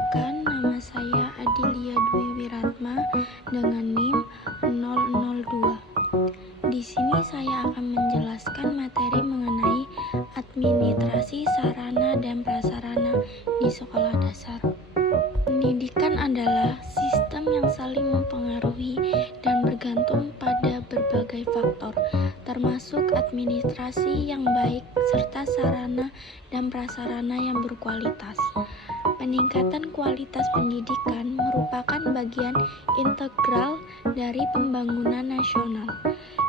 Perkenalkan, nama saya Adilia Dwi Wiratma dengan NIM 002. Di sini saya akan menjelaskan materi mengenai administrasi sarana dan prasarana di sekolah dasar. Pendidikan adalah sistem yang saling mempengaruhi dan bergantung pada berbagai faktor, termasuk administrasi yang baik serta sarana dan prasarana yang berkualitas. Peningkatan kualitas pendidikan merupakan bagian integral dari pembangunan nasional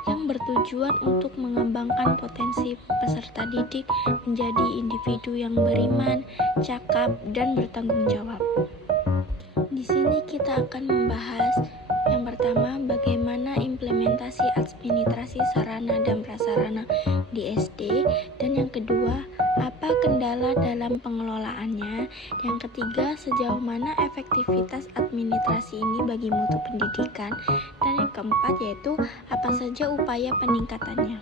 yang bertujuan untuk mengembangkan potensi peserta didik menjadi individu yang beriman, cakap, dan bertanggung jawab. Di sini kita akan membahas yang pertama, bagaimana implementasi administrasi sarana dan prasarana di SD, dan yang kedua, apa kendala dalam pengelolaannya, yang ketiga, sejauh mana efektivitas administrasi ini bagi mutu pendidikan, dan yang keempat yaitu apa saja upaya peningkatannya.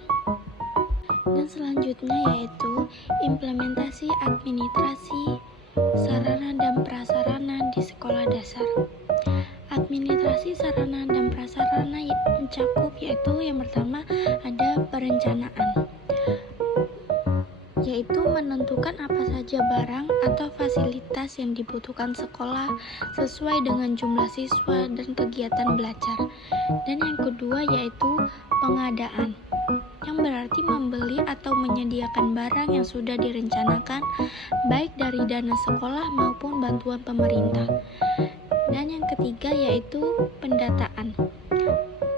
Dan selanjutnya yaitu implementasi administrasi sarana dan prasarana di sekolah dasar. Administrasi sarana dan prasarana mencakup yaitu yang pertama ada perencanaan, yaitu menentukan apa saja barang atau fasilitas yang dibutuhkan sekolah sesuai dengan jumlah siswa dan kegiatan belajar. Dan yang kedua yaitu pengadaan, yang berarti membeli atau menyediakan barang yang sudah direncanakan baik dari dana sekolah maupun bantuan pemerintah. Dan yang ketiga yaitu pendataan,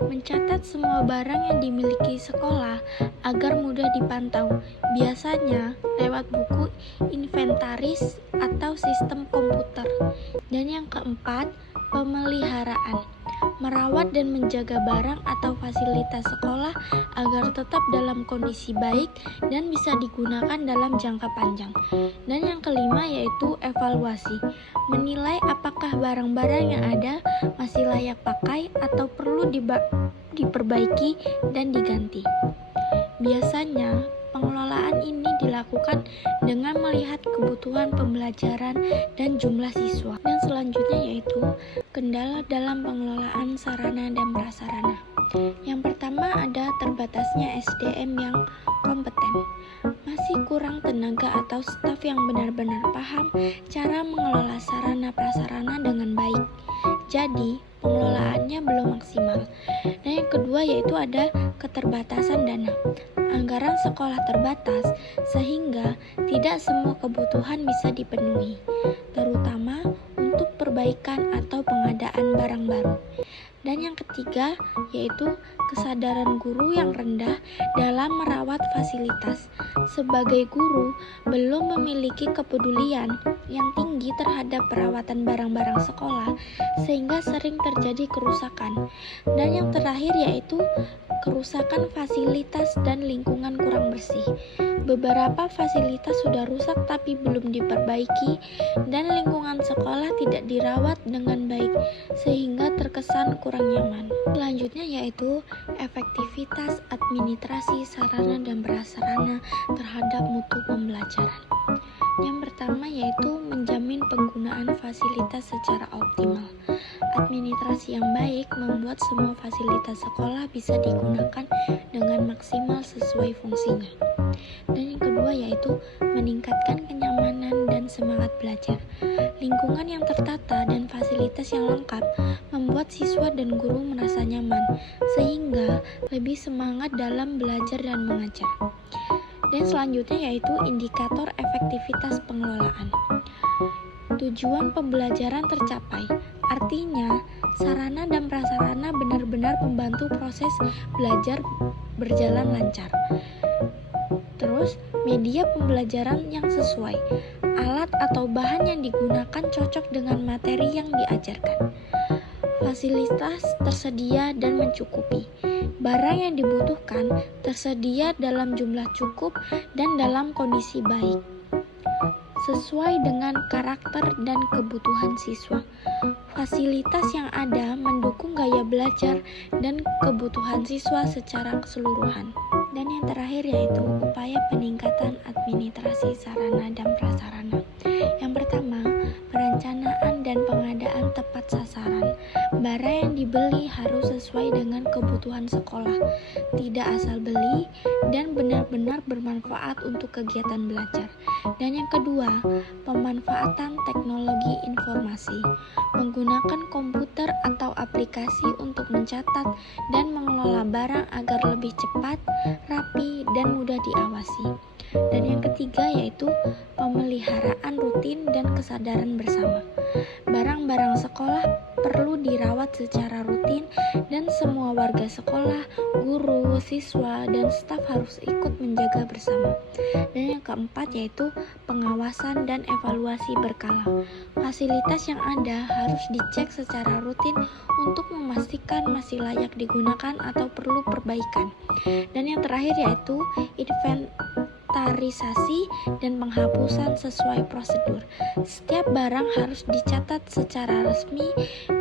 mencatat semua barang yang dimiliki sekolah agar mudah dipantau, biasanya lewat buku inventaris atau sistem komputer. Dan yang keempat, pemeliharaan, merawat dan menjaga barang atau fasilitas sekolah agar tetap dalam kondisi baik dan bisa digunakan dalam jangka panjang. Dan yang kelima yaitu evaluasi, menilai apakah barang-barang yang ada masih layak pakai atau perlu diperbaiki dan diganti. Biasanya pengelolaan ini dilakukan dengan melihat kebutuhan pembelajaran dan jumlah siswa. Dan selanjutnya yaitu kendala dalam pengelolaan sarana dan prasarana. Yang pertama ada terbatasnya SDM yang kompeten. Masih kurang tenaga atau staf yang benar-benar paham cara mengelola sarana prasarana dengan baik. Jadi, pengelolaannya belum maksimal. Dan yang kedua yaitu ada keterbatasan dana. Anggaran sekolah terbatas sehingga tidak semua kebutuhan bisa dipenuhi, terutama untuk perbaikan atau pengadaan barang baru. Dan yang ketiga yaitu kesadaran guru yang rendah dalam merawat fasilitas. Sebagai guru belum memiliki kepedulian yang tinggi terhadap perawatan barang-barang sekolah sehingga sering terjadi kerusakan. Dan yang terakhir yaitu kerusakan fasilitas dan lingkungan kurang bersih. Beberapa fasilitas sudah rusak tapi belum diperbaiki dan lingkungan sekolah tidak dirawat dengan baik sehingga terkesan kurang nyaman. Selanjutnya yaitu efektivitas administrasi sarana dan prasarana terhadap mutu pembelajaran. Yang pertama yaitu menjamin penggunaan fasilitas secara optimal. Administrasi yang baik membuat semua fasilitas sekolah bisa digunakan dengan maksimal sesuai fungsinya. Dan yang kedua yaitu meningkatkan kenyamanan dan semangat belajar. Lingkungan yang tertata dan fasilitas yang lengkap membuat siswa dan guru merasa nyaman, sehingga lebih semangat dalam belajar dan mengajar. Dan selanjutnya yaitu indikator efektivitas pengelolaan. Tujuan pembelajaran tercapai, artinya sarana dan prasarana benar-benar membantu proses belajar berjalan lancar. Terus, media pembelajaran yang sesuai, alat atau bahan yang digunakan cocok dengan materi yang diajarkan. Fasilitas tersedia dan mencukupi. Barang yang dibutuhkan tersedia dalam jumlah cukup dan dalam kondisi baik, sesuai dengan karakter dan kebutuhan siswa. Fasilitas yang ada mendukung gaya belajar dan kebutuhan siswa secara keseluruhan. Dan yang terakhir yaitu upaya peningkatan administrasi sarana dan prasarana. Yang pertama, perencanaan sasaran. Barang yang dibeli harus sesuai dengan kebutuhan sekolah, tidak asal beli, dan benar-benar bermanfaat untuk kegiatan belajar. Dan yang kedua, pemanfaatan teknologi informasi. Menggunakan komputer atau aplikasi untuk mencatat dan mengelola barang agar lebih cepat, rapi, dan mudah diawasi. Dan yang ketiga yaitu pemeliharaan rutin dan kesadaran bersama. Barang-barang sekolah perlu dirawat secara rutin dan semua warga sekolah, guru, siswa, dan staf harus ikut menjaga bersama. Dan yang keempat yaitu pengawasan dan evaluasi berkala. Fasilitas yang ada harus dicek secara rutin untuk memastikan masih layak digunakan atau perlu perbaikan. Dan yang terakhir yaitu inventarisasi dan penghapusan sesuai prosedur. Setiap barang harus dicatat secara resmi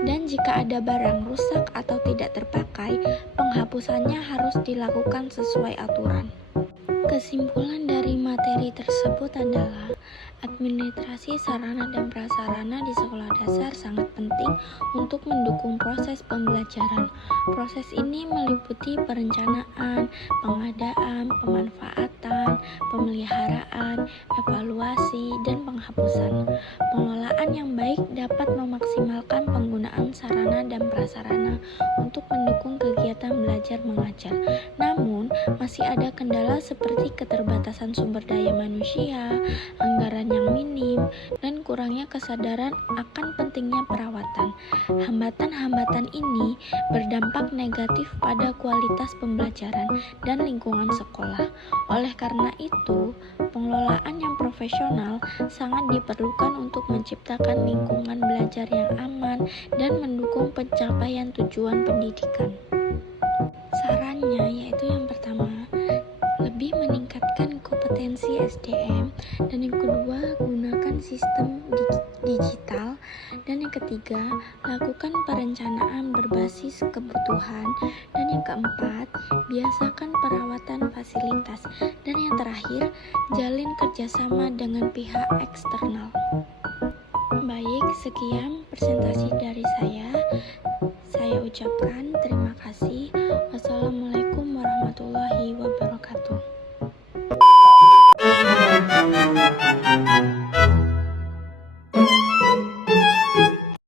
dan jika ada barang rusak atau tidak terpakai, penghapusannya harus dilakukan sesuai aturan. Kesimpulan dari materi tersebut adalah administrasi sarana dan prasarana di sekolah dasar sangat penting untuk mendukung proses pembelajaran. Proses ini meliputi perencanaan, pengadaan, pemanfaatan, pemeliharaan, evaluasi, dan penghapusan. Pengelolaan yang baik dapat memaksimalkan penggunaan sarana dan prasarana untuk mendukung kegiatan belajar mengajar. Namun, masih ada kendala seperti keterbatasan sumber daya manusia, anggaran yang minim, dan kurangnya kesadaran akan pentingnya perawatan. Hambatan-hambatan ini berdampak negatif pada kualitas pembelajaran dan lingkungan sekolah. Oleh karena itu, pengelolaan yang profesional sangat diperlukan untuk menciptakan lingkungan belajar yang aman dan mendukung pencapaian tujuan pendidikan. Sarannya yaitu yang pertama, lebih meningkatkan kompetensi SDM, dan yang kedua, gunakan sistem digital, dan yang ketiga, lakukan perencanaan berbasis kebutuhan, dan yang keempat, biasakan perawatan fasilitas, dan yang terakhir, jalin kerjasama dengan pihak eksternal. Baik, sekian presentasi dari saya. Saya ucapkan terima kasih. Wassalamualaikum warahmatullahi wabarakatuh.